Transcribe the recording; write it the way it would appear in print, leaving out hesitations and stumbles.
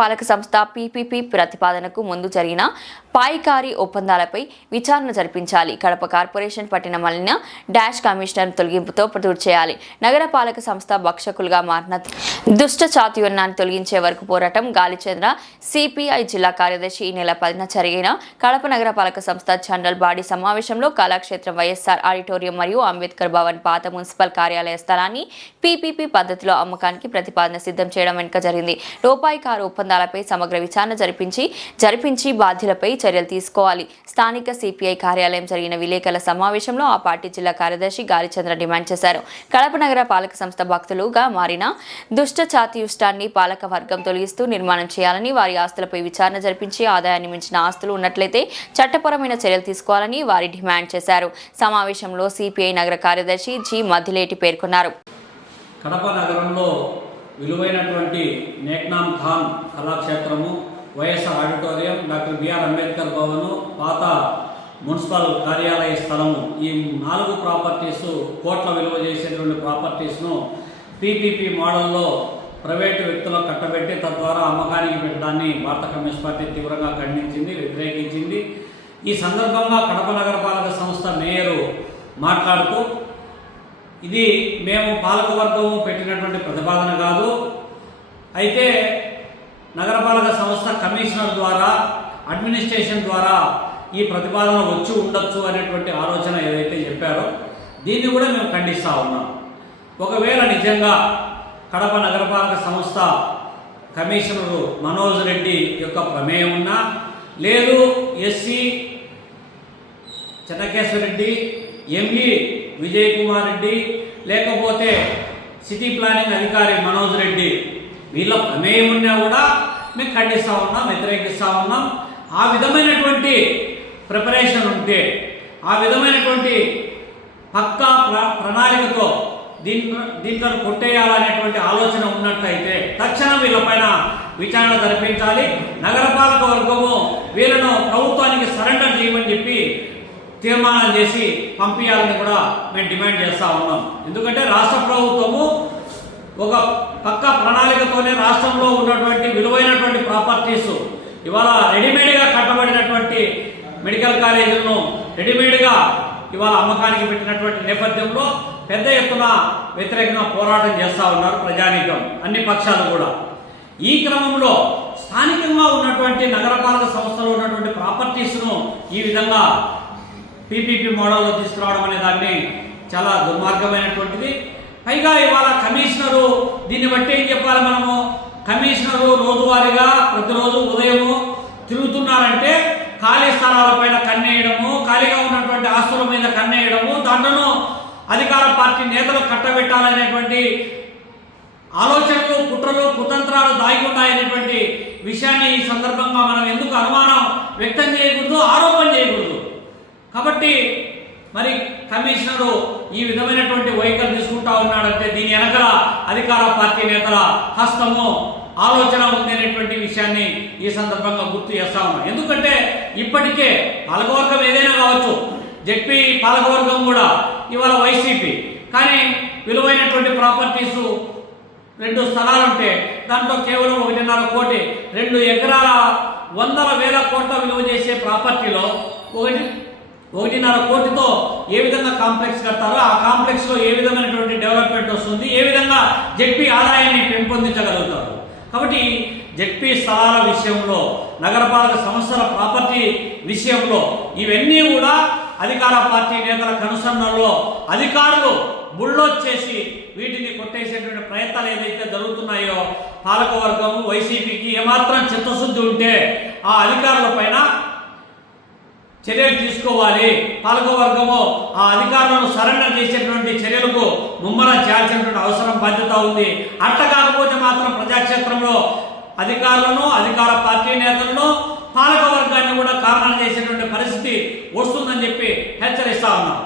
పాలక సంస్థ పీపీపీ ప్రతిపాదనకు ముందు జరిగిన పాయికారీ ఒప్పందాలపై విచారణ జరిపించాలి. కడప కార్పొరేషన్ పట్టిన మలిన డాష్ కమిషనర్ తొలగింపుతో పూర్తి చేయాలి. నగర పాలక సంస్థ భక్షకులుగా మారిన దుష్ట చాతుర్యాన్ని తొలగించే వరకు పోరాటం. గాలిచంద్ర సిపిఐ జిల్లా కార్యదర్శి ఈ నెల 10న జరిగిన కడప నగర పాలక సంస్థ జనరల్ బాడీ సమావేశంలో కళాక్షేత్రం వైఎస్ఆర్ ఆడిటోరియం మరియు అంబేద్కర్ భవన్ పాత మున్సిపల్ కార్యాలయ స్థలాన్ని పీపీపీ పద్ధతిలో అమ్మకానికి ప్రతిపాదన సిద్ధం చేయడం వెనుక జరిగింది. లోపాయికారు ఒప్పందాలపై సమగ్ర విచారణ జరిపించి బాధ్యులపై చర్యలు తీసుకోవాలి. స్థానిక సిపిఐ కార్యాలయం జరిగిన విలేకరుల సమావేశంలో ఆ పార్టీ జిల్లా కార్యదర్శి గాలిచంద్ర డిమాండ్ చేశారు. కడప నగర పాలక సంస్థ భక్తులుగా మారిన దుష్ట చాతుర్యాన్ని పాలక వర్గం తొలగిస్తూ నిర్మాణం చేయాలని, వారి ఆస్తులపై విచారణ జరిపించి ఆదాయాన్ని మించిన ఆస్తులు ఉన్నట్లయితే చట్టపరమైన చర్యలు తీసుకోవాలని వారి డిమాండ్ చేశారు. సమావేశంలో సిపిఐ నగర కార్యదర్శి జి మద్దిలేటి పేర్కొన్నారు. కడప నగరంలో విలువైనటువంటి నేక్నామ్ ఖాన్ కళాక్షేత్రము, వైఎస్ఆర్ ఆడిటోరియం, డాక్టర్ బిఆర్ అంబేద్కర్ భవను, పాత మున్సిపల్ కార్యాలయ స్థలము, ఈ 4 ప్రాపర్టీసు కోట్ల విలువ చేసేటువంటి ప్రాపర్టీస్ను పీపీపీ మోడల్లో ప్రైవేటు వ్యక్తులకు కట్టబెట్టి తద్వారా అమ్మకానికి పెట్టడాన్ని భారత కమ్యూనిస్ట్ పార్టీ తీవ్రంగా ఖండించింది, వ్యతిరేకించింది. ఈ సందర్భంగా కడప నగరపాలక సంస్థ మేయరు మాట్లాడుతూ, ఇది మేము పాలకవర్గము పెట్టినటువంటి ప్రతిపాదన కాదు, అయితే నగరపాలక సంస్థ కమిషనర్ ద్వారా అడ్మినిస్ట్రేషన్ ద్వారా ఈ ప్రతిపాదన వచ్చి ఉండొచ్చు అనేటువంటి ఆలోచన ఏదైతే చెప్పారో దీన్ని కూడా మేము ఖండిస్తూ ఉన్నాం. ఒకవేళ నిజంగా కడప నగరపాలక సంస్థ కమిషనరు మనోజ్ రెడ్డి యొక్క ప్రమేయం ఉన్నా, లేదు ఎస్సీ చెన్నకేశ్వరరెడ్డి, ఎంఈ విజయ్ కుమార్ రెడ్డి, లేకపోతే సిటీ ప్లానింగ్ అధికారి మనోజ్ రెడ్డి, వీళ్ళ ప్రమేయం ఉన్నా కూడా మేము ఖండిస్తూ ఉన్నాం, వ్యతిరేకిస్తూ ఉన్నాం. ఆ విధమైనటువంటి ప్రిపరేషన్ ఉంటే, ఆ విధమైనటువంటి పక్కా ప్రణాళికతో దీంట్లో కొట్టేయాలనేటువంటి ఆలోచన ఉన్నట్లయితే తక్షణం వీళ్ళపైన విచారణ జరిపించాలి. నగరపాలక వర్గము వీళ్ళను ప్రభుత్వానికి సరెండర్ చేయమని చెప్పి తీర్మానం చేసి పంపించాలని కూడా మేము డిమాండ్ చేస్తూ ఉన్నాం. ఎందుకంటే రాష్ట్ర ప్రభుత్వము ఒక పక్క ప్రణాళికతోనే రాష్ట్రంలో ఉన్నటువంటి విలువైనటువంటి ప్రాపర్టీస్ ఇవాళ రెడీమేడ్గా కట్టబడినటువంటి మెడికల్ కాలేజీలను రెడీమేడ్గా ఇవాళ అమ్మకానికి పెట్టినటువంటి నేపథ్యంలో పెద్ద ఎత్తున వ్యతిరేకంగా పోరాటం చేస్తూ ఉన్నారు ప్రజానీకం, అన్ని పక్షాలు కూడా. ఈ క్రమంలో స్థానికంగా ఉన్నటువంటి నగరపాలక సంస్థలో ఉన్నటువంటి ప్రాపర్టీస్ను ఈ విధంగా పీపీపీ మోడల్లో తీసుకురావడం అనే దాన్ని చాలా దుర్మార్గమైనటువంటిది. పైగా ఇవాళ కమిషనరు దీన్ని బట్టి ఏం చెప్పాలి, మనము కమిషనరు రోజువారీగా ప్రతిరోజు ఉదయము తిరుగుతున్నారంటే ఖాళీ స్థలాలపైన కన్నేయడము, ఖాళీగా ఉన్నటువంటి ఆస్తుల మీద కన్నేయడము, దాంట్లోనూ అధికార పార్టీ నేతలు కట్టబెట్టాలనేటువంటి ఆలోచనలు, కుట్రలు, కుతంత్రాలు దాగి ఉన్నాయనేటువంటి విషయాన్ని ఈ సందర్భంగా మనం ఎందుకు అనుమానం వ్యక్తం చేయకూడదు, ఆరోపణ చేయకూడదు. కాబట్టి మరి కమిషనరు ఈ విధమైనటువంటి వైఖరి తీసుకుంటా ఉన్నాడంటే దీని వెనకాల అధికార పార్టీ నేతల హస్తము, ఆలోచన ఉంది అనేటువంటి విషయాన్ని ఈ సందర్భంగా గుర్తు చేస్తా ఉన్నాం. ఎందుకంటే ఇప్పటికే పాలకవర్గం ఏదైనా కావచ్చు, జెడ్పీ పాలకవర్గం కూడా ఇవాళ వైసీపీ, కానీ విలువైనటువంటి ప్రాపర్టీసు 2 స్థలాలుంటే దాంట్లో కేవలం 1.5 కోటి, 2 ఎకరాల 100,000 కోట్ల విలువ చేసే ప్రాపర్టీలో 1.5 కోటితో ఏ విధంగా కాంప్లెక్స్ కడతారో, ఆ కాంప్లెక్స్లో ఏ విధమైనటువంటి డెవలప్మెంట్ వస్తుంది, ఏ విధంగా జెడ్పీ ఆదాయాన్ని పెంపొందించగలుగుతారు. కాబట్టి జెడ్పీ స్థలాల విషయంలో, నగరపాలక సంస్థల ప్రాపర్టీ విషయంలో ఇవన్నీ కూడా అధికార పార్టీ నేతల కనుసన్నల్లో అధికారులు బుల్డోజ్ చేసి వీటిని కొట్టేసేటువంటి ప్రయత్నాలు ఏదైతే జరుగుతున్నాయో, పాలకవర్గము వైసీపీకి ఏమాత్రం చిత్తశుద్ధి ఉంటే ఆ అధికారుల పైన చర్యలు తీసుకోవాలి. పాలకవర్గము ఆ అధికారులను సరెండర్ చేసేటువంటి చర్యలకు ముమ్మరం చేయాల్సినటువంటి అవసరం, బాధ్యత ఉంది. అట్ట కాకపోతే మాత్రం ప్రజాక్షేత్రంలో అధికారులను, అధికార పార్టీ నేతలను, పాలకవర్గాన్ని కూడా కారణం చేసేటువంటి పరిస్థితి వస్తుందని చెప్పి హెచ్చరిస్తా ఉన్నాం.